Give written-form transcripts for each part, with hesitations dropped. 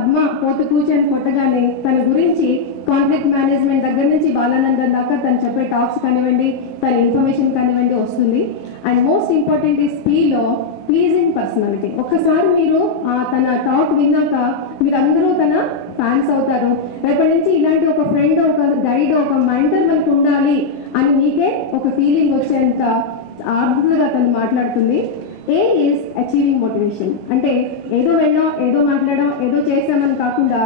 పద్మ పోతు కూర్చొని కొట్టగానే తన గురించి కాన్ఫ్లిక్ట్ మేనేజ్మెంట్ దగ్గర నుంచి బాలానందన్ దాకా తను చెప్పే టాక్స్ కానివ్వండి, తన ఇన్ఫర్మేషన్ కానివ్వండి వస్తుంది. అండ్ మోస్ట్ ఇంపార్టెంట్ ఈ స్పీలో ప్లీజింగ్ పర్సనాలిటీ. ఒక్కసారి మీరు తన టాక్ విన్నాక మీరందరూ తన ఫ్యాన్స్ అవుతారు. రేపటి నుంచి ఇలాంటి ఒక ఫ్రెండ్, ఒక గైడ్, ఒక మెంటర్ మనకు ఉండాలి అని మీకే ఒక ఫీలింగ్ వచ్చేంత ఆర్ద్రతగా తను మాట్లాడుతుంది. ఏ ఈజ్ అచీవింగ్ మోటివేషన్ అంటే ఏదో వెళ్ళాం, ఏదో మాట్లాడడం, ఏదో చేసామని కాకుండా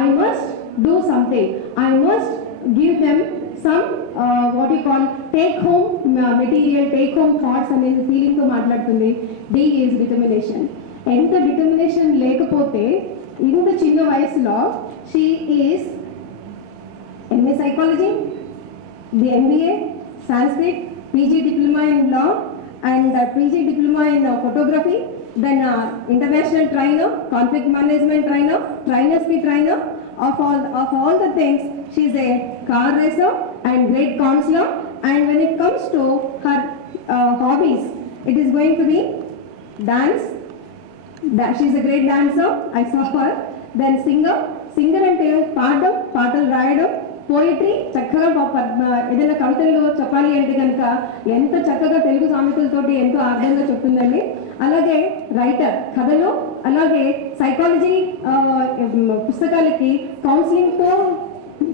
I must do something, I must give them some what you call take home material, take home thoughts అనే ఫీలింగ్తో మాట్లాడుతుంది. D is determination. ఎంత డిటర్మినేషన్ లేకపోతే ఇంత చిన్న వయసులో she is MA psychology, MBA, Sanskrit, PG diploma in law and PG diploma in photography, then international trainer, conflict management trainer, trainers be trainer of all the things. She's a car racer and great counselor. And when it comes to her hobbies, it is going to be dance. She's a great dancer. I saw her. Then singer అంటే పాడడం, పాటలు రాయడం, poetry చక్కగా ఏదైనా కవితల్లో చెప్పాలి అంటే కనుక ఎంత చక్కగా తెలుగు సామెతలతోటి ఎంతో అర్థంగా చెప్తుందండి. అలాగే రైటర్, కథలు, అలాగే సైకాలజీ పుస్తకాలకి కౌన్సిలింగ్తో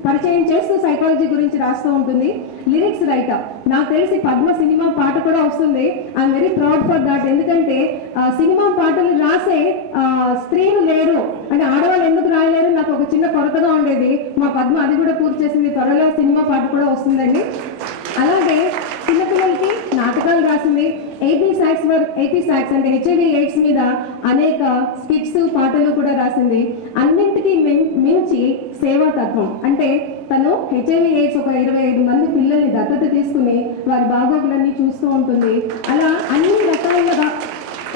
పరిచయం చేస్తూ సైకాలజీ గురించి రాస్తూ ఉంటుంది. లిరిక్స్ రైటర్, నాకు తెలిసి పద్మ సినిమా పాట కూడా వస్తుంది. I'm very proud for that. ఎందుకంటే సినిమా పాటలు రాసే స్త్రీలు లేరు అంటే ఆడవాళ్ళు ఎందుకు రాయలేరు నాకు ఒక చిన్న కొరతగా ఉండేది. మా పద్మ అది కూడా పూర్తి చేసింది. త్వరలో సినిమా పాట కూడా వస్తుందండి. అలాగే చిన్నపిల్లలకి నాటకాలు రాసింది. ఏపీ సాక్స్ అంటే హెచ్ఐవి ఎయిడ్స్ మీద అనేక స్కిట్స్, పాటలు కూడా రాసింది. అన్నింటికీ మించి సేవా తత్వం అంటే తను హెచ్ఐవి ఎయిడ్స్ ఒక 25 మంది పిల్లల్ని దత్తత తీసుకుని వారి బాగోగులన్నీ చూస్తూ ఉంటుంది. అలా అన్ని రకాలుగా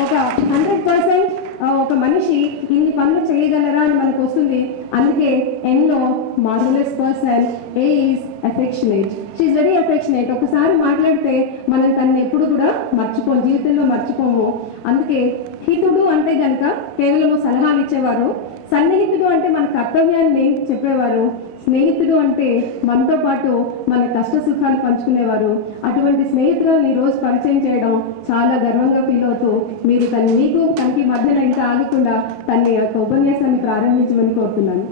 ఒక 100% ఒక మనిషి ఇన్ని పనులు చేయగలరా అని మనకు వస్తుంది. అందుకే ఎన్నో మార్వెలస్ పర్సన్. ఏ is affectionate. She's very affectionate. ఒకసారి మాట్లాడితే మనం తనని ఎప్పుడు కూడా మర్చిపోము, జీవితంలో మర్చిపోము. అందుకే హితుడు అంటే కనుక కేవలం సలహాలు ఇచ్చేవారు, సన్నిహితుడు అంటే మన కర్తవ్యాన్ని చెప్పేవారు, స్నేహితుడు అంటే మనతో పాటు మన కష్ట సుఖాలు పంచుకునేవారు. అటువంటి స్నేహితులను ఈరోజు పరిచయం చేయడం చాలా గర్వంగా ఫీల్ అవుతూ మీరు మీకు తనకి మధ్యన ఇంకా ఆగకుండా తన యొక్క ఉపన్యాసాన్ని ప్రారంభించమని కోరుతున్నాను.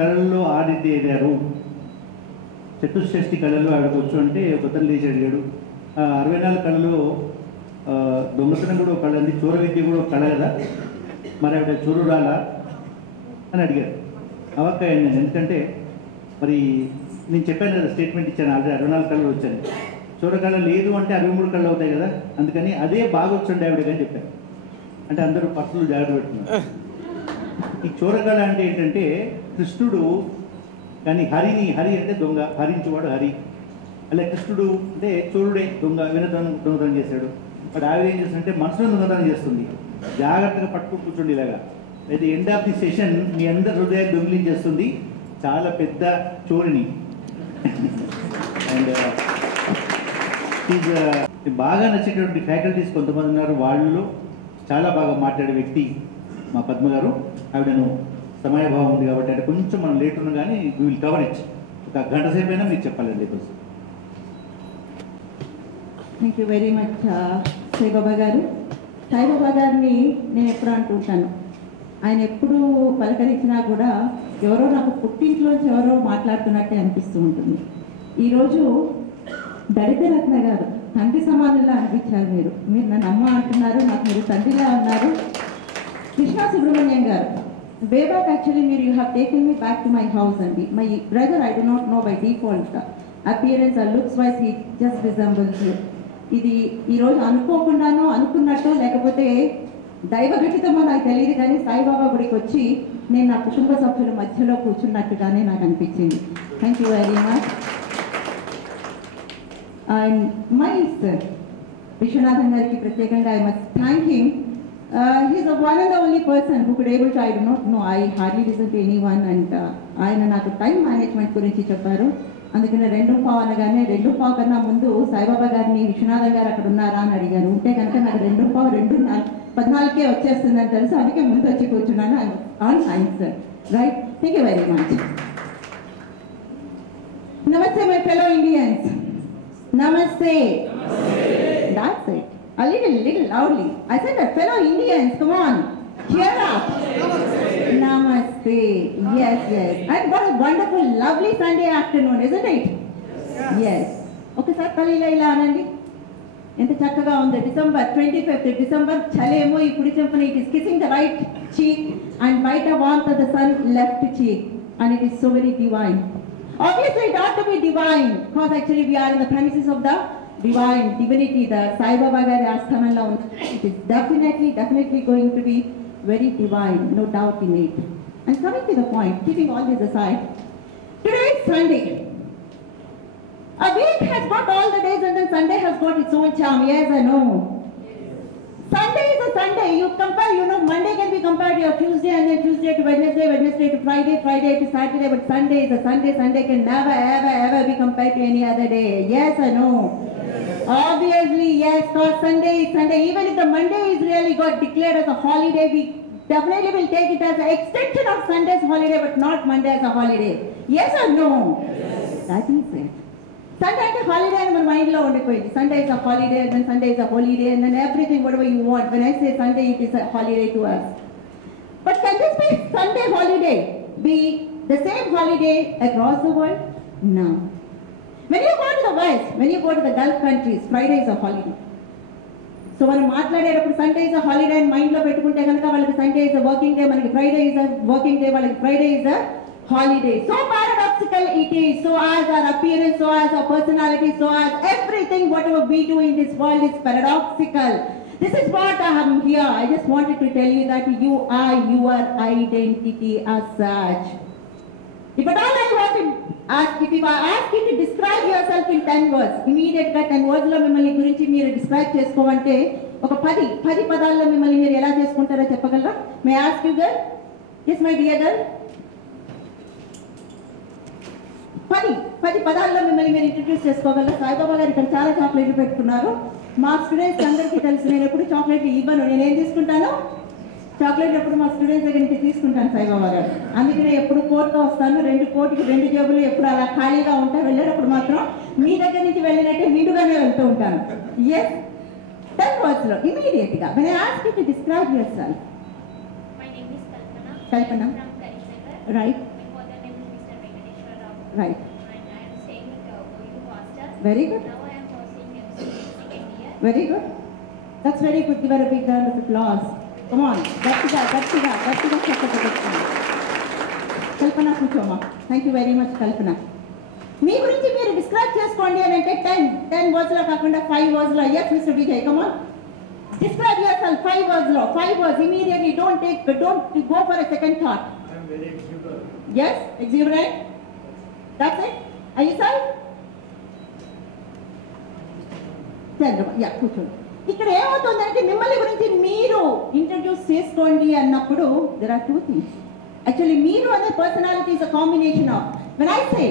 కళల్లో ఆడితేరారు, చతుష్షష్టి కళలు ఆడవచ్చు అంటే కొత్తలు లేచి అడిగాడు. 64 కళలో దొంగతనం కూడా ఒక కళ అండి, చోర విద్య కూడా ఒక కళ కదా, మరి ఆవిడ చోరురాలా అని అడిగారు. అవకాయండి నేను, ఎందుకంటే మరి నేను చెప్పాను కదా, స్టేట్మెంట్ ఇచ్చాను ఆల్రెడీ 64 కళలు వచ్చాను. చోరకళ లేదు అంటే 63 కళలు అవుతాయి కదా, అందుకని అదే బాగా వచ్చండి ఆవిడగా అని చెప్పాను. అంటే అందరూ పర్సులు జాగ్రత్త పెట్టుకున్నారు. ఈ చోరకళ అంటే ఏంటంటే కృష్ణుడు కానీ హరి అంటే దొంగ, హరించేవాడు హరి. అలా కృష్ణుడు అంటే చోరుడే దొంగ, దొంగతనం చేశాడు. బట్ ఆవిడ ఏం చేస్తుందంటే మనసులో దొంగతనం చేస్తుంది. జాగ్రత్తగా పట్టుకుని కూర్చోండి ఇలాగా, అయితే ఎండ్ ఆఫ్ ది సెషన్ మీ అందరి హృదయాలు దొంగిలించేస్తుంది. చాలా పెద్ద చోరిని. అండ్ బాగా నచ్చేటువంటి ఫ్యాకల్టీస్ కొంతమంది ఉన్నారు, వాళ్ళు చాలా బాగా మాట్లాడే వ్యక్తి మా పద్మ గారు. ఆవిడను సమయభావం ఉంది కాబట్టి అంటే కొంచెం మనం లేట్ ఉన్నా కానీ వీ విల్ కవర్ ఇట్. ఒక గంట సేపు అయినా మీకు చెప్పాలండి ఈరోజు. Thank you very much Saibaba గారు. సాయిబాబా గారిని నేను ఎప్పుడు అంటుంటాను, ఆయన ఎప్పుడు పలకరించినా కూడా ఎవరో నాకు పుట్టింట్లోంచి ఎవరో మాట్లాడుతున్నట్టే అనిపిస్తూ ఉంటుంది. ఈరోజు దరిద్రరత్న గారు తండ్రి సమానులా అనిపించారు. మీరు నన్ను అమ్మ అంటున్నారు, నాకు మీరు తండ్రిలా ఉన్నారు. Krishna Subrahmanyam garu, way back actually మీరు you have taken me back to my house అండి. My brother I do not know by default appearance or looks wise he just resembles you. ఇది ఈరోజు అనుకోకుండానో అనుకున్నట్టు లేకపోతే దైవఘటితమో నాకు తెలియదు, కానీ సాయిబాబా గుడికి వచ్చి నేను నా కుటుంబ సభ్యుల మధ్యలో కూర్చున్నట్టుగానే నాకు అనిపించింది. Thank you very much. And my sir Viswanathan గారికి ప్రత్యేకంగా I must thank him. He's the one and the only person who could able to, I do not know, I hardly listen to any one. And ఆయన నాకు time management గురించి చెప్పారు. అందుకని 2:15 అనగానే 2:15 కన్నా ముందు సాయిబాబా గారిని విశ్వనాథం గారు అక్కడ ఉన్నారా అని అడిగారు. ఉంటే కనుక నాకు 2:15 2:14కే వచ్చేస్తుందని తెలుసు, అందుకే ముందు వచ్చి కూర్చున్నాను. All science right. Thank you very much. నమస్తే మై ఫెలో ఇండియన్స్. నమస్తే. That's it. A little loudly. I said that, fellow Indians, come on, cheer up. Namaste. Yes. And what a wonderful, lovely Sunday afternoon, isn't it? Yes. ఒకసారి తల్లిలో ఇలా అనండి, ఎంత చక్కగా ఉంది. December 25th, December చలేమో ఇప్పుడు చెప్పని, it is kissing the right cheek and bite the warmth of the sun left cheek, and it is so very divine. Obviously it ought to be divine because actually we are in the premises of the divine divinity, the Sai Baba gari asthanalo unnadi. It is definitely going to be very divine, no doubt in it. And coming to the point, keeping all this aside, today is Sunday. A week has got all the days and then Sunday has got its own charm. Yes or no? Sunday is a Sunday. You compare, Monday can be compared to your Tuesday, and then Tuesday to Wednesday, Wednesday to Friday, Friday to Saturday, but Sunday is a Sunday. Sunday can never, ever be compared to any other day. Yes or no? Obviously, yes, because Sunday is Sunday. Even if the Monday is really got declared as a holiday, we definitely will take it as an extension of Sunday's holiday, but not Monday as a holiday. Yes or no? Yes. That is it. Sunday is a holiday and my mind lo undipoyindi. Sunday is a holiday and then Sunday is a holiday and then everything whatever you want. When I say Sunday, it is a holiday to us. But can this be Sunday holiday be the same holiday across the world? No. When you go to the West, when you go to the Gulf countries, Friday is a holiday. So మనం మాట్లాడేటప్పుడు Sunday is a holiday అని mind లో పెట్టుకుంటే కనుక వాళ్ళకి Sunday is a working day, మనకి Friday is a working day, వాళ్ళకి Friday is a holiday. So paradoxical it is. So as our appearance, so as our personality, so as everything whatever we do in this world is paradoxical. This is what I am here. I just wanted to tell you that you are your identity as such. If at all I want to ask, if I ask you to describe yourself in 10 words, immediate గా 10 words లో మిమ్మల్ని గురించి మీరు describe చేసుకోమంటే ఒక 10 పదాల్లో మిమ్మల్ని మీరు ఎలా చేసుకుంటారో చెప్పగలరా? May I ask you girl? Yes my dear girl. 10 పదాల్లో మిమ్మల్ని మీరు ఇంట్రడ్యూస్ చేసుకోగలరా? సాయిబాబా గారు ఇక్కడ చాలా చాక్లెట్లు పెట్టుకున్నారు. మా స్టూడెంట్స్ అందరికీ తెలుసు నేను ఎప్పుడు చాక్లెట్లు ఇవ్వను. నేనేం తీసుకుంటాను? చాక్లెట్ ఎప్పుడు మా స్టూడెంట్స్ దగ్గర నుంచి తీసుకుంటాను సాయిబాబా గారు. అందుకనే ఎప్పుడు కోట్తో వస్తాను. 2 కోటికి 2 జేబులు ఎప్పుడు అలా ఖాళీగా ఉంటా. వెళ్ళేటప్పుడు మాత్రం మీ దగ్గర నుంచి వెళ్ళినట్టే నిండుగానే వెళ్తూ ఉంటాను. ఎస్ 10 words లో ఇమీడియట్ గా. When I ask you to describe yourself. My name is Kalpana. Kalpana. From Karisnagar. Right. My father name is Mr. Venkateshwar Rao. Right. And I am staying at Govindu Hostel. Very good. Now I am pursuing MCA second year. Very good. That's very good. Give her a big round of applause. Come on. గట్టిగా చెప్పండి. కల్పన కూర్చోమా. Thank you very much కల్పన. మీ గురించి మీరు describe చేసుకోండి అని అంటే 10 words లో కాకుండా 5 words లో. yes Mr. Vijay, come on. Describe yourself 5 words లో. 5 words immediately. Don't go for a second thought. I am very exuberant. Yes, exuberant. That's it. Are you sorry? Yeah, కూర్చోండి. ఇక్కడ ఏమవుతుందంటే మిమ్మల్ని గురించి మీరు ఇంట్రడ్యూస్ చేసుకోండి అన్నప్పుడు there are 2 things. Actually మీరు అనే personality is a combination of, when I say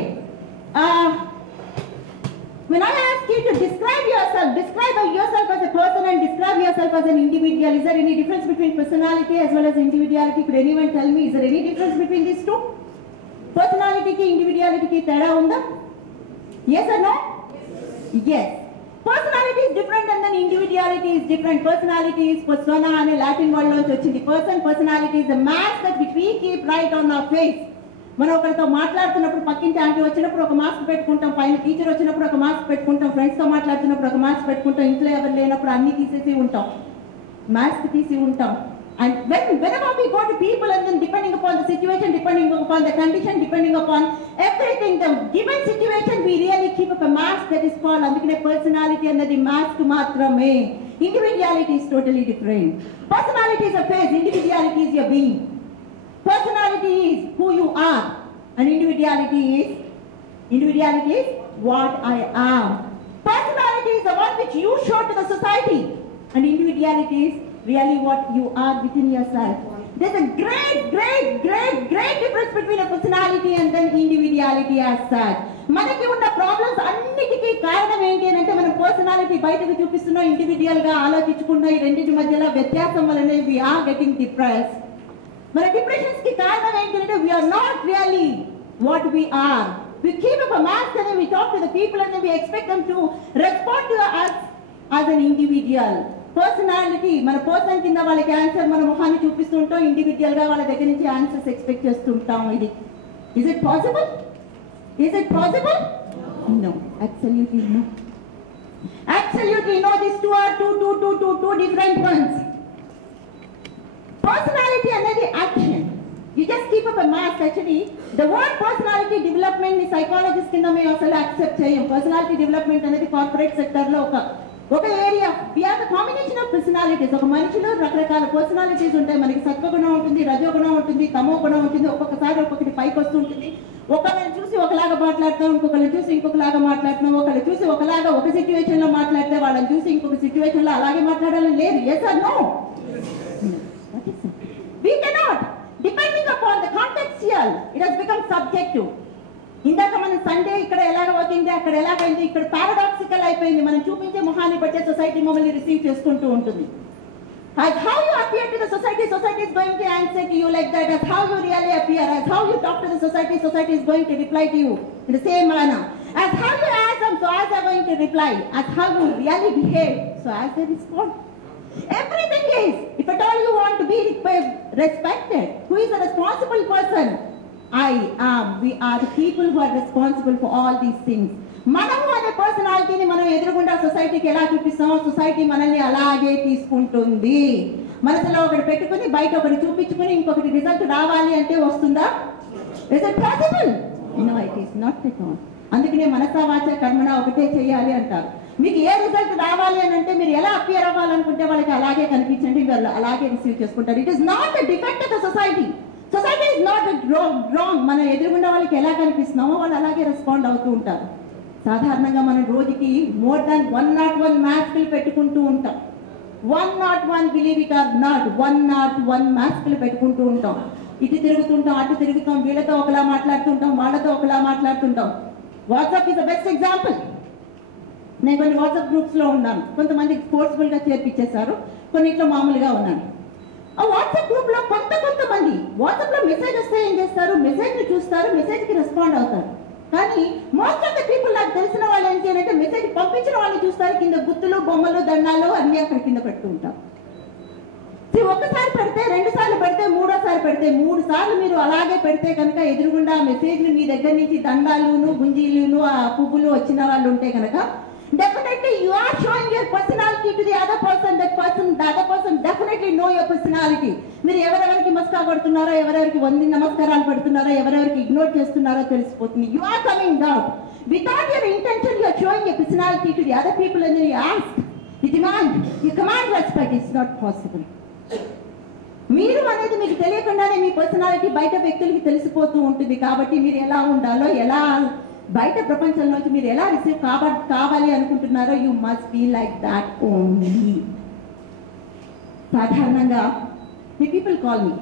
when I ask you to describe yourself as a person and describe yourself as an individual, is there any difference between personality as well as individuality? Could anyone tell me, is there any difference between these two? Personality ki individuality ki teda unda? Yes or no? Yes. Personality is different and then individuality is different. Personality is persona ane Latin word lo vachindi. Personality is a mask that which we keep right on our face. మనం ఒకరితో మాట్లాడుతున్నప్పుడు పక్కింటి aunty వచ్చినప్పుడు ఒక mask పెట్టుకుంటాం, పైన teacher వచ్చినప్పుడు ఒక మాస్క్ పెట్టుకుంటాం, ఫ్రెండ్స్తో మాట్లాడుతున్నప్పుడు ఒక మాస్క్ పెట్టుకుంటాం, ఇంట్లో ఎవరు లేనప్పుడు అన్ని తీసేసి ఉంటాం, మాస్క్ తీసి ఉంటాం. And whenever we go to people and then depending upon the situation, depending upon the condition, depending upon everything, the given situation, we really keep up a mask that is called అందుకనే personality అన్నది mask మాత్రమే. Individuality is totally different. Personality is a face, individuality is your being. Personality is who you are and individuality is what I am. Personality is the one which you show to the society and individuality is really what you are within yourself. There's a great difference between a personality and then individuality as such. మనకి ఉన్న problems అన్నిటికీ కారణం ఏంటి అని అంటే మన personality బయటకు చూపిస్తున్నాం, ఇండివిజువల్ గా ఆలోచించుకున్న ఈ రెండింటి మధ్యలో వ్యత్యాసం వల్లనే వి ఆర్ గెటింగ్ డిప్రెస్. మన డిప్రెషన్స్ కి కారణం ఏంటంటే we are not really what we are. We keep up a mask and we talk to the people and we expect them to respond to us as an individual. Personality మన person కింద వాళ్ళకి answer మన ముఖాన్ని చూపిస్తుంటాం, individual గా వాళ్ళ దగ్గర నుంచి answers expect చేస్తుంటాం. ఇది is it possible? Is it possible? No, absolutely no. Absolutely no. These two are two different ones. Personality another action. You just keep up a mask. Actually, the word personality development ni psychologist kinda me asalu accept cheyam. Personality development another corporate sector lo ఒక area. we are the combination of personalities. ఒక మనిషిలో రకరకాల personalities ఉంటాయి. మనకి సత్వగుణం ఉంటుంది, రజోగుణం ఉంటుంది, తమో గుణం ఉంటుంది. ఒక్కొక్కసారి ఒక్కొక్కటి పైకి వస్తుంటుంది. ఒకరిని చూసి ఒకలాగా మాట్లాడతాం, ఇంకొకరిని చూసి ఇంకొకలాగా మాట్లాడుతున్నాం. ఒకరిని చూసి ఒకలాగా ఒక సిచ్యువేషన్ లో మాట్లాడితే వాళ్ళని చూసి ఇంకొక సిచ్యువేషన్ లో అలాగే మాట్లాడాలని లేదు. yes or no? we cannot, depending upon the contextual, it has become subjective. ఇందాక మనం సండే ఇక్కడ ఎలాగ అవుతుంది, అక్కడ ఎలాగైంది, ఇక్కడ పారాడాక్సికల్ అయిపోయింది. మనం చూపించే మొహాన్ని బట్టే సొసైటీ మమ్మల్ని రిసీవ్ చేసుకుంటూ ఉంటుంది. As how you appear to the society, society is going to answer to you like that. As how you really appear, as how you talk to the society, society is going to reply to you in the same manner. As how you ask them, so as they are going to reply. As how you really behave, so as they respond. Everything is, if at all you want to be respected, who is a responsible person? I am. We are the people who are responsible for all these things. మనము అనే పర్సనాలిటీని మనం ఎదురుగుండా సొసైటీకి ఎలా చూపిస్తామో society మనల్ని అలాగే తీసుకుంటుంది. మనసులో ఒకటి పెట్టుకుని బయట ఒకటి చూపించుకుని ఇంకొకటి రిజల్ట్ రావాలి అంటే వస్తుందా? Is it possible? No, it is not at all. అందుకనే మనసా వాచ కర్మణ ఒకటే చేయాలి అంటారు. మీకు ఏ రిజల్ట్ రావాలి అని అంటే మీరు ఎలా అపియర్ అవ్వాలనుకుంటే వాళ్ళకి అలాగే కనిపించండి, వాళ్ళు అలాగే రిసీవ్ చేసుకుంటారు. It is not a defect of the society. Society is not wrong. మనం ఎదురుగుండా వాళ్ళకి ఎలా కనిపిస్తున్నామో వాళ్ళు అలాగే రెస్పాండ్ అవుతూ ఉంటారు. సాధారణంగా మనం రోజుకి మోర్ దాన్ 101 మాస్కులు పెట్టుకుంటూ ఉంటాం. 101, బిలీవ్ ఇట్ ఆర్ నాట్, 101 మాస్కులు పెట్టుకుంటూ ఉంటాం. ఇటు తిరుగుతుంటాం, అటు తిరుగుతాం, వీళ్ళతో ఒకలా మాట్లాడుతుంటాం, వాళ్ళతో ఒకలా మాట్లాడుతుంటాం. WhatsApp is the best example. నేను కొన్ని వాట్సాప్ గ్రూప్స్ లో ఉన్నాను. కొంతమంది ఫోర్స్ఫుల్ గా చేర్పించేశారు, కొన్నిట్లో మామూలుగా ఉన్నాను. ఆ వాట్సాప్ గ్రూప్ లో కొంతమంది వాట్సాప్ లో మెసేజ్ వస్తే ఏం చేస్తారు, మెసేజ్ ని చూస్తారు, మెసేజ్ కి రెస్పాండ్ అవుతారు. కానీ మోస్ట్ ఆఫ్ ద పీపుల్ నాకు తెలిసిన వాళ్ళు ఏంటి అంటే మెసేజ్ పంపించిన వాళ్ళని చూస్తారు, కింద గుర్తులు, బొమ్మలు, దండాలు అన్ని అక్కడ కింద పెడుతూ ఉంటారు. ఒక్కసారి పెడితే, 2 సార్లు పెడితే, 3సారి పెడితే, 3 సార్లు మీరు అలాగే పెడితే కనుక ఎదురుగుండా మెసేజ్ మీ దగ్గర నుంచి దండాలును, గుంజీలును, ఆ పువ్వులు వచ్చిన వాళ్ళు ఉంటే కనుక definitely you are showing your personality to the other person. The other person definitely know your personality. మీరు ఎవరెవరికి మస్కా కొడుతున్నారో, ఎవరెవరికి 100 నమస్కారాలు పెడుతున్నారో, ఎవరెవరికి ఇగ్నోర్ చేస్తున్నారో తెలిసిపోతుంది. You are coming down without your intention. You are showing your personality to the other people and you ask, you demand, you command respect. It's not possible. మీరు అనేది మీకు తెలియకుండానే మీ పర్సనాలిటీ బయట వ్యక్తులకి తెలిసిపోతూ ఉంటుంది. కాబట్టి మీరు ఎలా ఉండాలో, ఎలా బయట ప్రపంచంలోంచి మీరు ఎలా రిసీవ్ కావాలి అనుకుంటున్నారో you must be like that only. సాధారణంగా మీ పీపుల్ కాల్ మీ,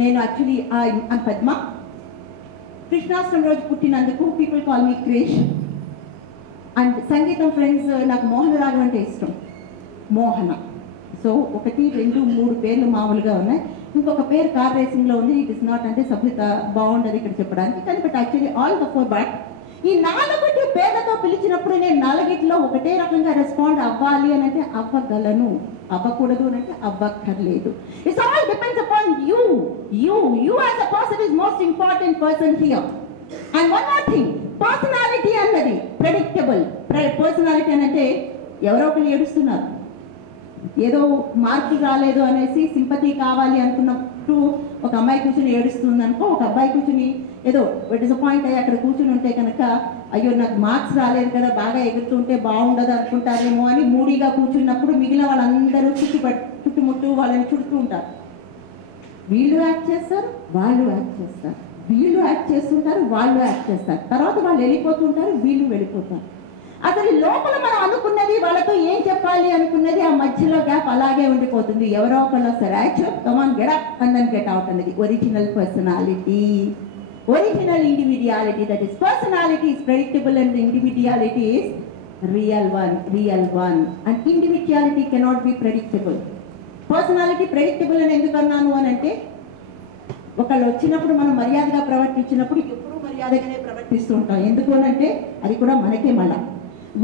నేను యాక్చువల్లీ పద్మ. కృష్ణాష్టమి రోజు పుట్టినందుకు people call me Krish. And సంగీతం ఫ్రెండ్స్ నాకు మోహన రాగం అంటే ఇష్టం, మోహన. సో 1, 2, 3 పేర్లు మామూలుగా ఉన్నాయి. ఇంకొక పేరు కార్ రేసింగ్ లో ఉంది. ఇట్ ఇస్ నాట్ అంటే సభ్యత బాగుండదు ఇక్కడ చెప్పడానికి, కానీ but actually all the 4. But ఈ 4 పేర్లతో పిలిచినప్పుడు నేను 4 ఒకటే రకంగా రెస్పాండ్ అవ్వాలి అని అంటే అవ్వగలను, అవ్వకూడదు అని అంటే అవ్వక్కర్లేదు. It's all depends upon you. You as a person is most important person here. And one more thing, personality అన్నది ప్రెడిక్టబుల్. పర్సనాలిటీ అని అంటే ఎవరో ఒకరు ఏడుస్తున్నారు, ఏదో మార్కులు రాలేదు అనేసి సింపతి కావాలి అనుకున్నప్పుడు ఒక అమ్మాయి కూర్చుని ఏడుస్తుంది అనుకో, ఒక అబ్బాయి కూర్చుని ఏదో డిసప్పాయింట్ అయ్యి అక్కడ కూర్చుని ఉంటే కనుక అయ్యో నాకు మార్క్స్ రాలేదు కదా, బాగా ఎగురుతుంటే బాగుండదు అనుకుంటారేమో అని మూడీగా కూర్చున్నప్పుడు మిగిలిన వాళ్ళందరూ చుట్టుముట్టు వాళ్ళని చుడుతూ ఉంటారు. వీళ్ళు యాక్ట్ చేస్తారు, వాళ్ళు యాక్ట్ చేస్తారు, వీళ్ళు యాక్ట్ చేస్తుంటారు, వాళ్ళు యాక్ట్ చేస్తారు. తర్వాత వాళ్ళు వెళ్ళిపోతుంటారు, వీళ్ళు వెళ్ళిపోతారు. అసలు లోపల మనం అనుకున్నది, వాళ్ళతో ఏం చెప్పాలి అనుకున్నది, ఆ మధ్యలో గ్యాప్ అలాగే ఉండిపోతుంది. ఎవరో ఒకళ్ళు వస్తారు, actual come on get up and then get out అనేది original personality. Original individuality, that is personality is predictable and the individuality is real one. And individuality cannot be predictable. Personality predictable అని ఎందుకు అన్నాను అని అంటే, ఒకళ్ళు వచ్చినప్పుడు మనం మర్యాదగా ప్రవర్తించినప్పుడు ఎప్పుడూ మర్యాదగానే ప్రవర్తిస్తూ ఉంటాం. ఎందుకు అని అంటే అది కూడా మనకే మళ్ళా.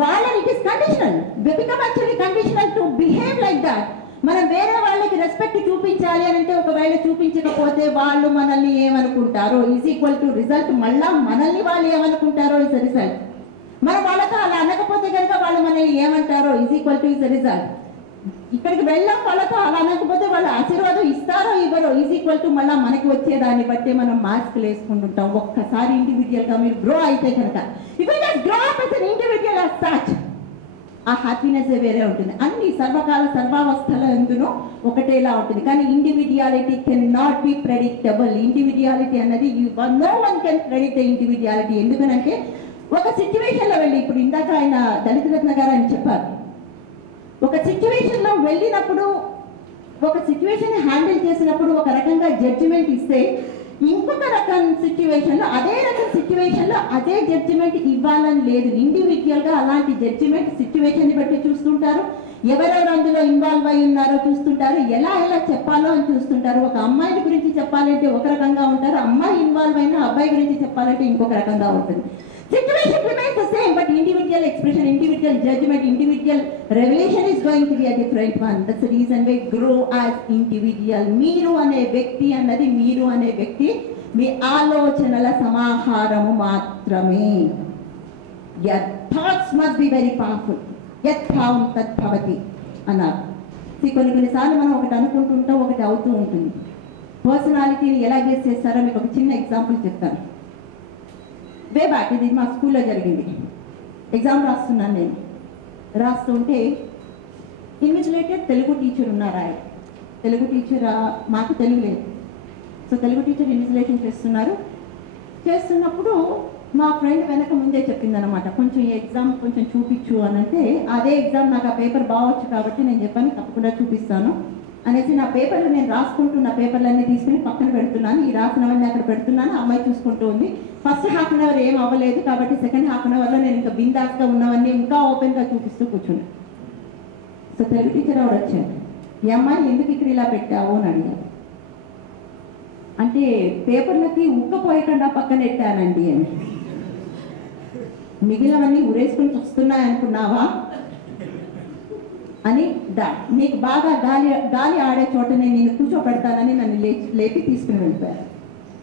వాళ్ళని it is conditional, become actually conditional to behave like that. మనం వేరే వాళ్ళకి రెస్పెక్ట్ చూపించాలి అని అంటే ఒకవేళ చూపించకపోతే వాళ్ళు మనల్ని ఏమనుకుంటారో ఈజ్ ఈక్వల్ టు రిజల్ట్. మళ్ళా మనల్ని వాళ్ళు ఏమనుకుంటారో ఇస్ రిజల్ట్. మనం వాళ్ళతో అలా అనకపోతే కనుక వాళ్ళు మనల్ని ఏమంటారో is equal to is result. ఇక్కడికి వెళ్ళాం వాళ్ళతో అలా అనకపోతే వాళ్ళు ఆశీర్వాదం ఇస్తారో ఇవ్వరో ఈజ్ ఈక్వల్ టు మళ్ళీ మనకి వచ్చేదాన్ని బట్టి మనం మాస్క్లు వేసుకుంటుంటాం. ఒక్కసారి ఇండివిజువల్గా మీరు గ్రో అయితే కనుక, if you just grow up as an individual as such, ఆ హ్యాపీనెస్ వేరే ఉంటుంది. అన్ని సర్వకాల సర్వావస్థల ఎందునో ఒకటేలా ఉంటుంది. కానీ individuality can not be predictable. Individuality అన్నది no one can predict the individuality. ఎందుకనంటే ఒక సిచ్యువేషన్లో వెళ్ళి, ఇప్పుడు ఇందాక ఆయన దళిత రత్న గారు అని చెప్పారు, ఒక సిచ్యువేషన్లో వెళ్ళినప్పుడు ఒక సిచ్యువేషన్ హ్యాండిల్ చేసినప్పుడు ఒక రకంగా జడ్జిమెంట్ ఇస్తే, ఇంకొక రకం సిచ్యువేషన్లో అదే రకం సిచ్యువేషన్లో అదే జడ్జిమెంట్ ఇవ్వాలని లేదు. ఇండివిజువల్గా అలాంటి జడ్జిమెంట్ సిచ్యువేషన్ని బట్టి చూస్తుంటారు, ఎవరెవరు అందులో ఇన్వాల్వ్ అయి ఉన్నారో చూస్తుంటారు, ఎలా చెప్పాలో అని చూస్తుంటారు. ఒక అమ్మాయి గురించి చెప్పాలంటే ఒక రకంగా ఉంటారు, అమ్మాయి ఇన్వాల్వ్ అయిన అబ్బాయి గురించి చెప్పాలంటే ఇంకొక రకంగా ఉంటుంది. Situation remains the same, but individual expression, individual judgment, individual revelation is going to be a different one. That's the reason we grow as individual. మీరు అనే వ్యక్తి అన్నది, మీరు అనే వ్యక్తి మీ ఆలోచనల సమాహారము మాత్రమే. Your thoughts must be very powerful. యత్ భావం తత్ భవతి అన్నారు. కొన్నిసార్లు మనం ఒకటి అనుకుంటుంటాం, ఒకటి అవుతూ ఉంటుంది. పర్సనాలిటీని ఎలా గెస్ చేస్తారో మీకు ఒక చిన్న ఎగ్జాంపుల్ చెప్తాను. వే బ్యాక్, ఇది మా స్కూల్లో జరిగింది. ఎగ్జామ్ రాస్తున్నాను నేను. రాస్తుంటే ఇన్విజిలేటెడ్ తెలుగు టీచర్ ఉన్నారు. తెలుగు టీచర్, మాకు తెలుగు లేదు. సో తెలుగు టీచర్ ఇన్విజిలేషన్ చేస్తున్నప్పుడు మా ఫ్రెండ్ వెనక ముందే చెప్పిందనమాట, కొంచెం ఈ ఎగ్జామ్ కొంచెం చూపించు అని. అంటే అదే ఎగ్జామ్ నాకు ఆ పేపర్ బాగొచ్చు కాబట్టి నేను చెప్పాను తప్పకుండా చూపిస్తాను అనేసి నా పేపర్లు నేను రాసుకుంటున్న పేపర్లన్నీ తీసుకుని పక్కన పెడుతున్నాను. ఈ రాసినవన్నీ అక్కడ పెడుతున్నాను. అమ్మాయి చూసుకుంటూ ఉంది. ఫస్ట్ హాఫ్ అన్ అవర్ ఏం అవ్వలేదు కాబట్టి సెకండ్ హాఫ్ అన్ అవర్లో నేను ఇంకా బిందాస్గా ఉన్నవన్నీ ఇంకా ఓపెన్గా చూపిస్తూ కూర్చున్నాను. సో తెలుగు టీచర్ ఎవరు వచ్చారు, ఈ అమ్మాయి ఎందుకు ఇక్కడ ఇలా పెట్టావు అని అడిగారు. అంటే పేపర్లకి ఉక్కపోయకుండా పక్కన పెట్టానండి అని. మిగిలినవన్నీ ఉరేసుకుని వస్తున్నాయి అనుకున్నావా అని, నీకు బాగా గాలి ఆడే చోటనే నేను కూర్చోపెడతానని నన్ను లేపి తీసుకుని వెళ్ళిపోయారు.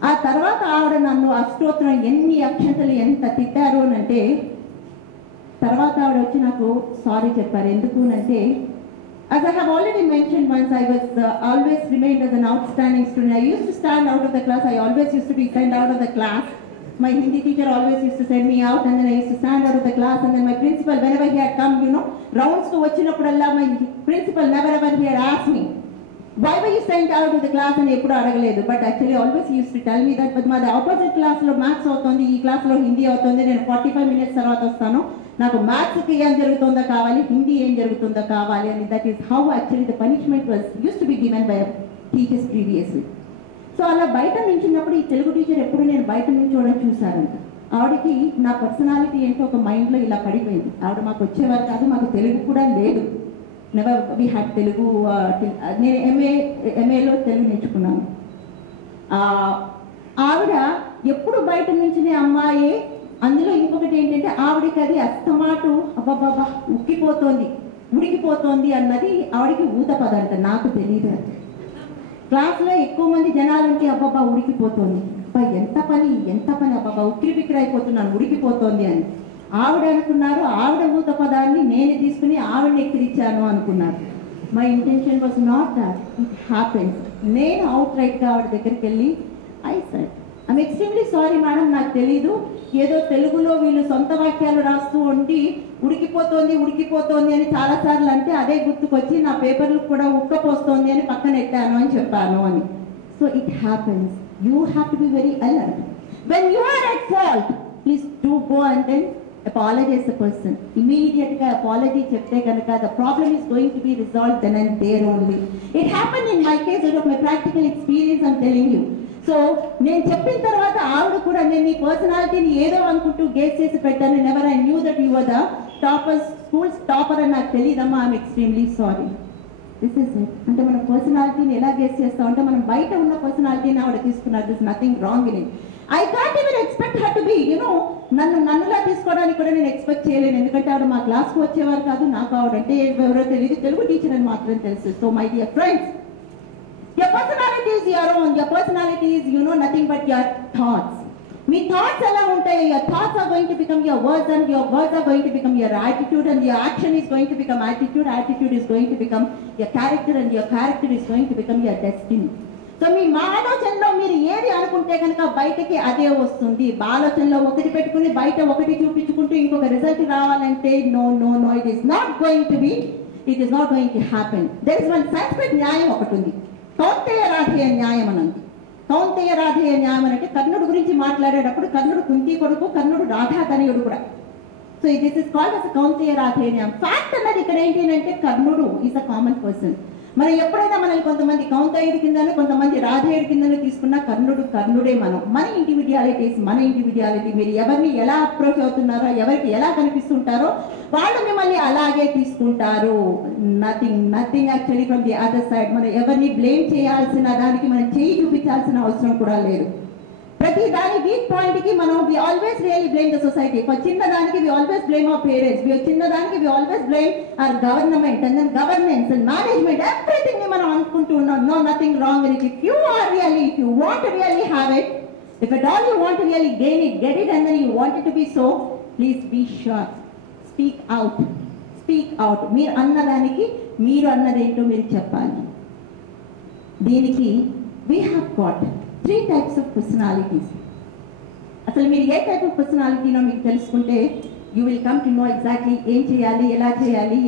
ఆ తర్వాత ఆవిడ నన్ను అష్టోత్తరం ఎన్ని అక్షంతలు ఎంత తిట్టారు అని అంటే, తర్వాత ఆవిడ వచ్చి నాకు సారీ చెప్పారు. ఎందుకు అంటే, as I have already mentioned once, I was always remained as an outstanding student. I used to stand out of the class. I always used to be sent out of the class. My Hindi teacher always used to send me out, and then I used to stand out of the class. And then my principal, whenever he had come, rounds to vachinapudalla, my principal never ever he had asked me, why were you sent out of the class అని ఎప్పుడు అడగలేదు. But actually always he used to tell me that, but మాది opposite క్లాస్లో maths అవుతుంది, ఈ క్లాస్లో హిందీ అవుతుంది, నేను 45 minutes తర్వాత వస్తాను, నాకు మ్యాథ్స్కి ఏం జరుగుతుందో కావాలి, హిందీ ఏం జరుగుతుందో కావాలి అని. That is how actually the punishment was use to be given by teachers previously. So అలా బయట నించున్నప్పుడు ఈ తెలుగు టీచర్ ఎప్పుడు నేను బయట నించోవడం చూశారంట. ఆవిడకి నా పర్సనాలిటీ ఏంటో ఒక మైండ్లో ఇలా పడిపోయింది. ఆవిడ మాకు వచ్చేవారు కాదు, మాకు తెలుగు కూడా లేదు. Never we had Telugu. నేను ఎంఏలో తెలుగు నేర్చుకున్నాను. ఆవిడ ఎప్పుడు బయట నుంచినే అమ్మాయి. అందులో ఇంకొకటి ఏంటంటే, ఆవిడకి అది అస్తమాటు అబ్బాబాబా ఉడికిపోతోంది అన్నది ఆవిడకి ఊత పదంట. నాకు తెలియదు. క్లాస్లో ఎక్కువ మంది జనాలంటే అబ్బాబా ఉడికిపోతుంది, అబ్బా ఎంత పని అబ్బాబా ఉక్కిరిబిక్కిరి అయిపోతున్నాను, ఉడికిపోతోంది అని. ఆవిడ అనుకున్నారు, ఆవిడ ఊత పదాన్ని నేను తీసుకుని ఆవిడని ఎక్కిరిచ్చాను అనుకున్నారు. My intention was not that, it happens. నేను అవుట్ రైట్గా ఆవిడ దగ్గరికి వెళ్ళి I said, I'm extremely sorry madam, నాకు తెలీదు, ఏదో తెలుగులో వీళ్ళు సొంత వాక్యాలు రాస్తూ ఉండి ఉడికిపోతోంది అని చాలాసార్లు అంటే అదే గుర్తుకొచ్చి నా పేపర్లకు కూడా ఉక్కపోస్తోంది అని పక్కన పెట్టాను అని చెప్పాను అని. So it happens. You have to be very alert. When you are at fault, please do go and then apologize the person. Immediate apology chepte kanaka the problem is going to be resolved then and there only. It happened in my case, out of my practical experience I'm telling you. So నేను చెప్పిన తర్వాత ఆవిడ కూడా నేను నీ పర్సనాలిటీని ఏదో అనుకుంటూ గేస్ చేసి పెట్టాను. Never I knew that you were the topper, schools topper అని నాకు తెలియదమ్మా. I'm extremely sorry. This is it. అంటే మన పర్సనాలిటీని ఎలా గేస్ చేస్తాం అంటే మనం బయట ఉన్న పర్సనాలిటీని ఆవిడ తీసుకున్నారు. This nothing wrong in it. I can't even expect her to be నన్నులా తీసుకోవడానికి కూడా నేను ఎక్స్పెక్ట్ చేయలేను. ఎందుకంటే ఆవిడ మా క్లాస్కి వచ్చేవారు కాదు. నాకు ఆవిడంటే ఎవరో తెలియదు, తెలుగు టీచర్ అని మాత్రం తెలుసు. So my dear friends, your personality is your own. Your personality is nothing but your thoughts. Me thoughts ఎలా ఉంటాయి? your thoughts are going to become your words and your words are going to become your attitude and your action is going to become attitude. Attitude is going to become your character and your character is going to become your destiny. So మీ ఆలోచనలో మీరు ఏది అనుకుంటే కనుక బయటకి అదే వస్తుంది. ఆలోచనలో ఒకటి పెట్టుకుని బయట ఒకటి చూపించుకుంటూ ఇంకొక రిజల్ట్ రావాలంటే no no no, it is not going to be, it is not going to happen. There is one సంస్కృత న్యాయం ఒకటి ఉంది, కౌంతేయ రాధేయ న్యాయం అని ఉంది. కౌంతేయ రాధేయ న్యాయం అంటే కర్ణుడు గురించి మాట్లాడేటప్పుడు కర్ణుడు కుంతి కొడుకు, కర్ణుడు రాధా తనయుడు కూడా. సో దిస్ ఇస్ కాల్డ్ అస్ కౌంతేయ రాధేయ న్యాయం. ఫ్యాక్ట్ అన్నది ఇక్కడ ఏంటి అంటే కర్ణుడు ఈజ్ అ కామన్ పర్సన్. మనం ఎప్పుడైనా మనల్ని కొంతమంది కౌంతేయుడి కిందనో కొంతమంది రాధేయుడి కిందనో తీసుకున్నా కర్ణుడే మన ఇండివిజువాలిటీస్, మన ఇండివిజువాలిటీ. మీరు ఎవరిని ఎలా అప్రోచ్ అవుతున్నారో, ఎవరికి ఎలా కనిపిస్తుంటారో వాళ్ళు మిమ్మల్ని అలాగే తీసుకుంటారు. Nothing actually from the other side. మనం ఎవరిని బ్లేమ్ చేయాల్సిన దానికి మనం చేయి చూపించాల్సిన అవసరం కూడా లేదు. ప్రతి దాని వీక్ పాయింట్ కి మనం we always really blame the society. For చిన్న దానికి we always blame our parents, చిన్న దానికి we always blame our government and then governance and management. Everything ని మనం అనుకుంటూ ఉన్నాం. No, nothing wrong in it. If you want to really have it, if at all you want to really gain it, get it, and then you want it to be so, please be sure, speak out. మీరు అన్నదానికి మీరు అన్నదేంటో మీరు చెప్పాలి. దీనికి we have got 3 types of personalities. అసలు మీరు ఏ type of పర్సనాలిటీనో మీకు తెలుసుకుంటే you will come to know exactly ఏం చేయాలి,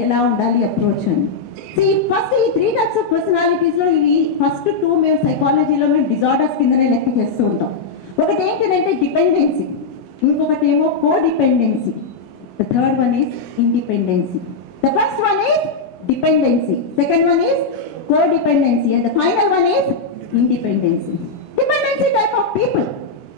ఎలా ఉండాలి అప్రోచ్ అని. ఫస్ట్ ఈ 3 types of personalities లో ఇవి ఫస్ట్ 2 మేము సైకాలజీలో డిజార్డర్స్ కిందనే లెక్క చేస్తూ ఉంటాం. ఒకటి ఏంటంటే డిపెండెన్సీ, ఇంకొకటి ఏమో codependency. The third one is independency. The first one is dependency, second one is codependency and the final one is independency. Dependency type of people,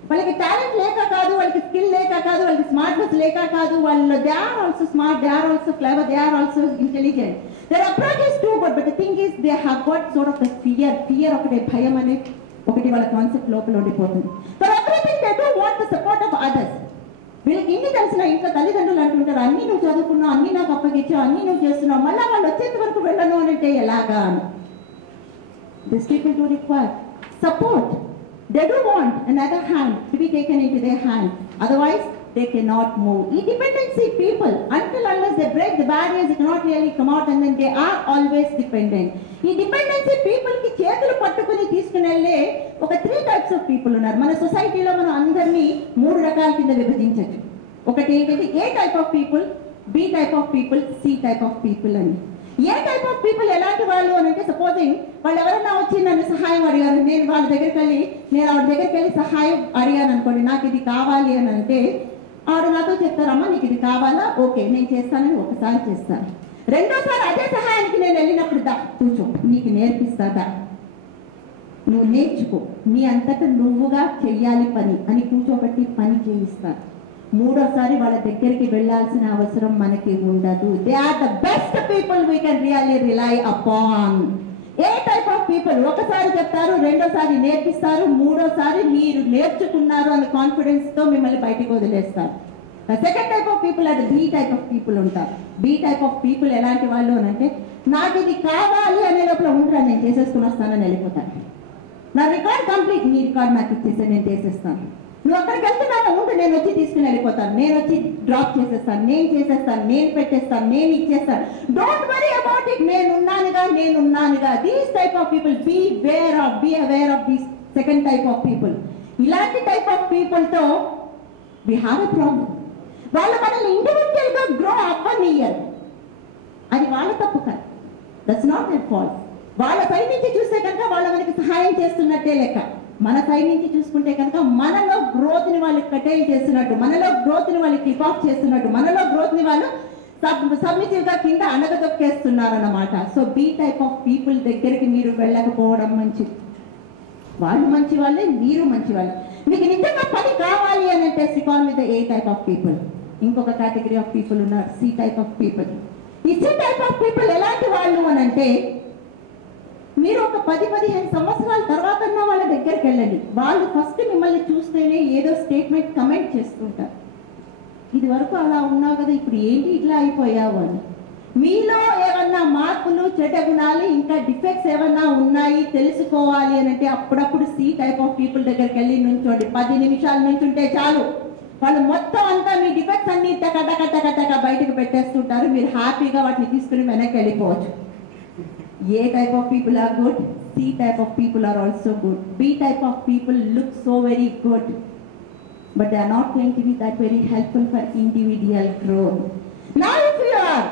వాళ్ళకి టాలెంట్ లేక కాదు, వాళ్ళకి స్కిల్ లేక కాదు, వాళ్ళకి స్మార్ట్నెస్ లేక కాదు, వాళ్ళు they are also smart, they are also clever, they are also intelligent. Their approach is too good, but the thing is they have got sort of the fear ఒకటి, భయం అనే ఒకటి వాళ్ళ కాన్సెప్ట్ లోపల ఉండిపోతుంది. For everything they don't want the support of others. వీళ్ళకి ఇన్ని తెలిసిన ఇంట్లో తల్లిదండ్రులు అంటుంటారు, అన్ని నువ్వు చదువుకున్నావు, అన్ని నాకు అప్పగించావు, అన్ని నువ్వు చేస్తున్నావు, మళ్ళీ వాళ్ళు వచ్చేంత వరకు వెళ్ళను అని అంటే ఎలాగా అని. These people do require support. They do want another hand to be taken into their hand. Otherwise, they cannot move. Dependency people, unless they break the barriers, they cannot really come out, and then they are always dependent. Dependency people ki చేతులు పట్టుకొని తీసుకునేళ్ళే ఒక 3 types of people ఉన్నారు. మన సొసైటీలో మనం అందరినీ 3 రకాల కింద విభజించవచ్చు. ఒకటి ఏంటంటే A type of people, B type of people, C type of people అని. ఏ టైప్ ఆఫ్ పీపుల్ ఎలాంటి వాళ్ళు అని అంటే, సపోజింగ్ వాళ్ళు ఎవరన్నా వచ్చి నన్ను సహాయం అడిగారు, నేను వాళ్ళ దగ్గరికి వెళ్ళి సహాయం అడిగాను అనుకోండి, నాకు ఇది కావాలి అని అంటే ఆవిడ నాతో చెప్తారమ్మా నీకు ఇది కావాలా, ఓకే నేను చేస్తానని ఒకసారి చేస్తాను. రెండోసారి అదే సహాయానికి నేను వెళ్ళినప్పుడు దా కూర్చో నీకు నేర్పిస్తాదా, నువ్వు నేర్చుకో, నీ అంతటా నువ్వుగా చెయ్యాలి పని అని కూర్చోబెట్టి పని చేయిస్తారు. మూడోసారి వాళ్ళ దగ్గరికి వెళ్ళాల్సిన అవసరం మనకి ఉండదు. They are the best people we can really rely upon. A type of people ఒకసారి చెప్తారు, రెండోసారి నేర్పిస్తారు, మూడోసారి మీరు నేర్చుకున్నారు అనే కాన్ఫిడెన్స్ తో మిమ్మల్ని బయటకు వదిలేస్తారు. సెకండ్ టైప్ ఆఫ్ పీపుల్ అంటే బి టైప్ ఆఫ్ పీపుల్ ఉంటారు. బి టైప్ ఆఫ్ పీపుల్ ఎలాంటి వాళ్ళు అని అంటే, నాకు ఇది కావాలి అనే లోపల ఉండరా నేను చేసేసుకుని వస్తానని వెళ్ళిపోతాను. నా రికార్డ్ కంప్లీట్, నీ రికార్డ్ నాకు ఇచ్చేస్తే నేను చేసేస్తాను. నువ్వు అక్కడికి వెళ్తున్నావు, ఉంటే నేను వచ్చి తీసుకుని వెళ్ళిపోతాను, నేను వచ్చి డ్రాప్ చేసేస్తాను, నేను చేసేస్తాను, నేను పెట్టేస్తాను, నేను ఇచ్చేస్తాను. డోంట్ వరీ అబౌట్ ఇట్, నేనున్నానుగా. These type of people be aware of this second type of people. ఇలాంటి టైప్ ఆఫ్ పీపుల్ తో వి హ్యావ్ ఎ ప్రాబ్లం. వాళ్ళు మనల్ని ఇండివిజువల్ గా గ్రో అవ్వనియ్యరు. అది వాళ్ళ తప్పు కాదు, దట్స్ నాట్ దట్ ఫాల్ట్. వాళ్ళ సైడ్ నుంచి చూస్తే కనుక వాళ్ళు మనకి సహాయం చేస్తున్నట్టే లెక్క. మన సైడ్ నుంచి చూసుకుంటే కనుక మనలో గ్రోత్ ని వాళ్ళు కటైల్ చేస్తున్నట్టు, మనలో గ్రోత్ ని వాళ్ళు కిక్ ఆఫ్ చేస్తున్నట్టు, మనలో గ్రోత్ ని వాళ్ళు సబ్మిసివ్ గా కింద అనగదొక్కేస్తున్నారు అన్నమాట. So B type of people దగ్గరికి మీరు వెళ్ళకపోవడం మంచిది. వాళ్ళు మంచి వాళ్ళే, మీరు మంచి వాళ్ళే. మీకు నిజంగా పని కావాలి అని అంటే సికాన్ with A type of people. ఇంకొక కేటగిరీ ఆఫ్ పీపుల్ ఉన్నారు, సి టైప్ ఆఫ్ పీపుల్. ఈ సి టైప్ ఆఫ్ పీపుల్ ఎలాంటి వాళ్ళు అని అంటే, మీరు ఒక 10-15 సంవత్సరాల తర్వాత వాళ్ళ దగ్గరికి వెళ్ళండి, వాళ్ళు ఫస్ట్ మిమ్మల్ని చూస్తేనే ఏదో స్టేట్మెంట్ కమెంట్ చేస్తుంటారు. ఇది వరకు అలా ఉన్నావు కదా, ఇప్పుడు ఏంటి ఇట్లా అయిపోయావు అని. మీలో ఏమన్నా మార్పులు, చెడ్డ గుణాలు, ఇంకా డిఫెక్ట్స్ ఏమన్నా ఉన్నాయి తెలుసుకోవాలి అని అంటే అప్పుడప్పుడు సి టైప్ ఆఫ్ పీపుల్ దగ్గరికి వెళ్ళి నుంచోండి. 10 నిమిషాలు నుంచుంటే చాలు, వాళ్ళు మొత్తం అంతా మీ డిఫెక్ట్స్ అన్ని టక బయటకు పెట్టేస్తుంటారు. మీరు హ్యాపీగా వాటిని తీసుకుని వెనక్కి వెళ్ళిపోవచ్చు. A type of people are good, C type of people are also good. B type of people look so very good, but they are not going to be that very helpful for individual growth. Now if you are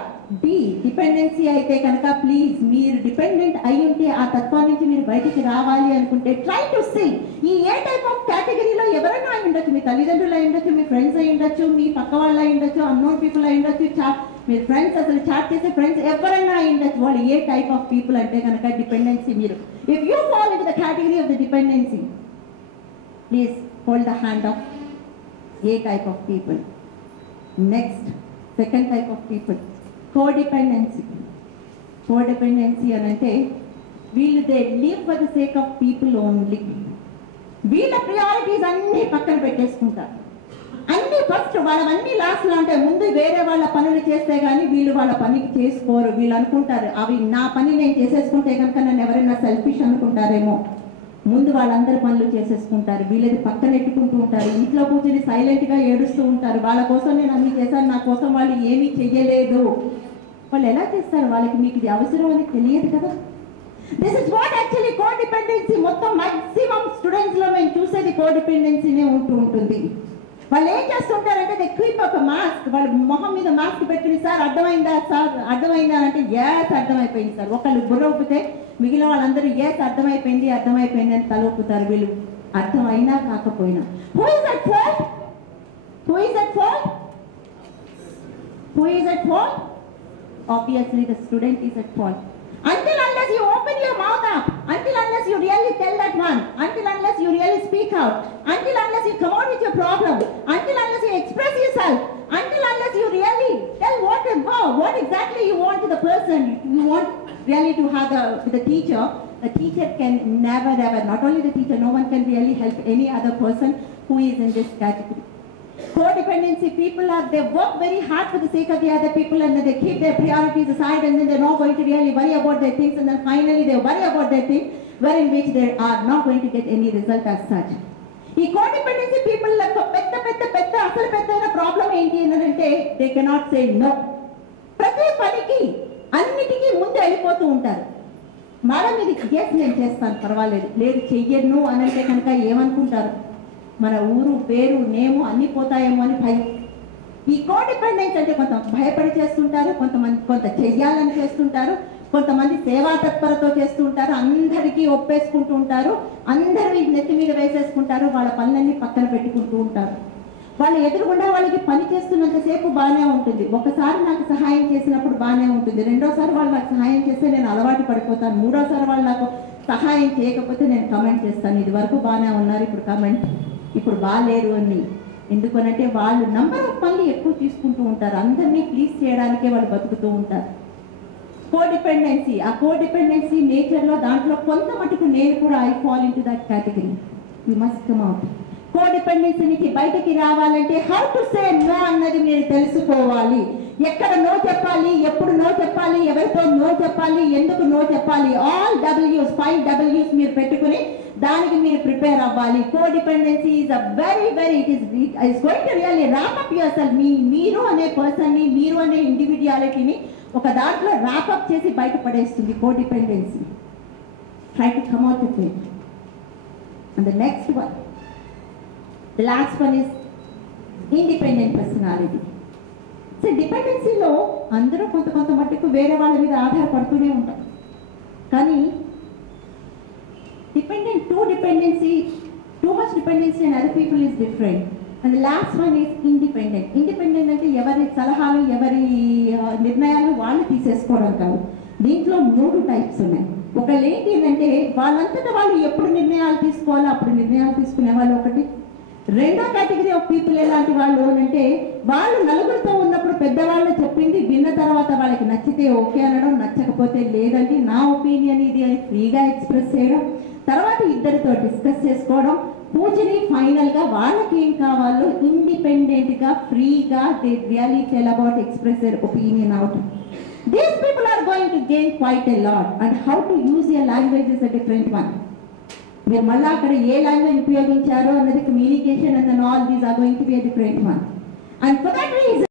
D, dependency అయితే కనుక please మీరు dependent అయి ఉంటే ఆ తత్వం నుంచి మీరు బయటికి రావాలి అనుకుంటే ట్రై టు సీ ఈ ఏ టైప్ ఆఫ్ కేటగిరీలో ఎవరైనా అయి ఉండొచ్చు, మీ తల్లిదండ్రులు అయి ఉండొచ్చు, మీ ఫ్రెండ్స్ అయి ఉండొచ్చు, మీ పక్క వాళ్ళు అయి ఉండొచ్చు, అన్నోన్ పీపుల్ అయి ఉండొచ్చు, మీరు ఫ్రెండ్స్ అసలు చాట్ చేసే ఫ్రెండ్స్ ఎవరైనా అయి ఉండొచ్చు. వాళ్ళు ఏ టైప్ ఆఫ్ పీపుల్ అంటే కనుక డిపెండెన్సీ. మీరు if you fall in the category of the dependency, please hold the hand of A type of people. Next second type of people, codependency. Codependency అని అంటే వీళ్ళు they live for the sake of people only. వీళ్ళ priorities అన్నీ పక్కన పెట్టేసుకుంటారు. అన్నీ first, వాళ్ళవన్నీ లాస్ట్లో అంటే ముందు వేరే వాళ్ళ పనులు చేస్తే కానీ వీళ్ళు వాళ్ళ పనికి చేసుకోరు. వీళ్ళు అనుకుంటారు అవి నా పని నేను చేసేసుకుంటే కనుక నన్ను ఎవరైనా సెల్ఫిష్ అనుకుంటారేమో, ముందు వాళ్ళందరి పనులు చేసేసుకుంటారు. వీళ్ళది పక్కన ఎట్టుకుంటూ ఉంటారు, ఇంట్లో కూర్చొని సైలెంట్గా ఏడుస్తూ ఉంటారు. వాళ్ళ కోసం నేను అన్ని చేశాను, నా కోసం వాళ్ళు ఏమీ చెయ్యలేదు. వాళ్ళు ఎలా చేస్తారు? వాళ్ళకి మీకు ఇది అవసరం అని తెలియదు కదా. This is what actually codependency. మొత్తం మాక్సిమం స్టూడెంట్స్లో మేము చూసేది కోడిపెండెన్సీనే ఉంటుంది. వాళ్ళు ఏం చేస్తుంటారంటే దే కీప్ అప్ మాస్క్, వాళ్ళ మొహం మీద మాస్క్ పెట్టుకుని సార్ అర్థమైందా, సార్ అర్థమైందా అంటే ఎస్ అర్థమైపోయింది సార్. ఒకళ్ళు బుర్ర ఊపితే మిగిలిన వాళ్ళందరూ ఎస్ అర్థమైపోయింది అని తలొప్పుతారు. వీళ్ళు అర్థమైనా కాకపోయినా. Who is at fault? Who is at fault? Who is at fault? Obviously the student is at fault. Until unless you open your mouth up, until unless you really tell that one, until unless you really speak out, until unless you come out with your problem, until unless you express yourself, until unless you really tell what exactly you want to the person, you want really to have the teacher can never, not only the teacher, no one can really help any other person who is in this category. Codependency people they work very hard for the sake of the other people, and then they keep their priorities aside, and then they're not going to really worry about their things, and then finally they worry about their things wherein which they are not going to get any result as such. ఈ codependency people పెద్ద అసలు పెద్ద problem ఏంటి అంటే they cannot say no. ప్రతి పనికి అన్నిటికీ ముందు వెళ్ళిపోతూ ఉంటారు. మేడం ఇది ఎస్ నేను చేస్తాను పర్వాలేదు, లేదు చెయ్యను అని అంటే కనుక ఏమనుకుంటారు? మన ఊరు పేరు నేము అన్ని పోతాయేమో అని భయం. ఈ కోడిపెండెన్స్ అంటే కొంత భయపడి చేస్తుంటారు, కొంత చెయ్యాలని చేస్తుంటారు, కొంతమంది సేవా తత్పరతో చేస్తుంటారు, అందరికీ ఒప్పేసుకుంటూ ఉంటారు, అందరూ ఈ నెత్తి మీద వేసేసుకుంటారు, వాళ్ళ పనులన్నీ పక్కన పెట్టుకుంటూ ఉంటారు. వాళ్ళు ఎదురుగుండా వాళ్ళకి పని చేస్తున్నంతసేపు బాగానే ఉంటుంది. ఒకసారి నాకు సహాయం చేసినప్పుడు బాగానే ఉంటుంది, రెండోసారి వాళ్ళు నాకు సహాయం చేస్తే నేను అలవాటు పడిపోతాను, మూడోసారి వాళ్ళు నాకు సహాయం చేయకపోతే నేను కమెంట్ చేస్తాను, ఇది వరకు బాగానే ఉన్నారు ఇప్పుడు కమెంట్ ఇప్పుడు బాగాలేరు అని. ఎందుకనంటే వాళ్ళు నంబర్ ఆఫ్ పనులు ఎక్కువ తీసుకుంటూ ఉంటారు, అందరినీ ప్లీజ్ చేయడానికే వాళ్ళు బతుకుతూ ఉంటారు. కోడిపెండెన్సీ, ఆ కోడిపెండెన్సీ నేచర్లో దాంట్లో కొంత మటుకు నేను కూడా I fall in to that category. You must come out. Codependency నుంచి బయటకి రావాలంటే హౌ టు సే నో అన్నది మీరు తెలుసుకోవాలి. ఎక్కడ నో చెప్పాలి, ఎప్పుడు నో చెప్పాలి, ఎవరితో నో చెప్పాలి, ఎందుకు నో చెప్పాలి, ఆల్ డబ్ల్యూస్ 5 W's మీరు పెట్టుకుని దానికి మీరు ప్రిపేర్ అవ్వాలి. Codependency is a very it is going to really wrap up your self. మీరు అనే పర్సన్ని, మీరు అనే ఇండివిడ్యువాలిటీని ఒక దాంట్లో ర్యాప్ అప్ చేసి బయటపడేస్తుంది codependency. Try to come out with it. And the next one, the last one is independent personality. So డిపెండెన్సీలో అందరూ కొంత మట్టుకు వేరే వాళ్ళ మీద ఆధారపడుతూనే ఉంటారు. కానీ too much dependency on other people is different. And the last one is independent. Independent అంటే ఎవరి సలహాలు, ఎవరి నిర్ణయాలు వాళ్ళు తీసేసుకోవడం కాదు. దీంట్లో 3 టైప్స్ ఉన్నాయి. ఒకళ్ళు ఏంటి అంటే వాళ్ళంతటా వాళ్ళు ఎప్పుడు నిర్ణయాలు తీసుకోవాలో అప్పుడు నిర్ణయాలు తీసుకునే వాళ్ళు ఒకటి. రెండో కేటగిరీ ఆఫ్ పీపుల్ ఎలాంటి వాళ్ళు అంటే వాళ్ళు నలుగురితో ఉన్నప్పుడు పెద్దవాళ్ళు చెప్పింది విన్న తర్వాత వాళ్ళకి నచ్చితే ఓకే అనడం, నచ్చకపోతే లేదండి నా ఒపీనియన్ ఇది అని ఫ్రీగా ఎక్స్ప్రెస్ చేయడం, తర్వాత ఇద్దరితో డిస్కస్ చేసుకోవడం, పూజని ఫైనల్గా వాళ్ళకి ఏం కావాలో ఇండిపెండెంట్గా ఫ్రీగా they really tell about express their opinion out. These people are going to gain quite a lot, and how to use your language is a different one. మీరు మళ్ళీ అక్కడ ఏ లాంగ్వేజ్ ఉపయోగించారో అన్నది communication and all these are going to be a different one. And for that reason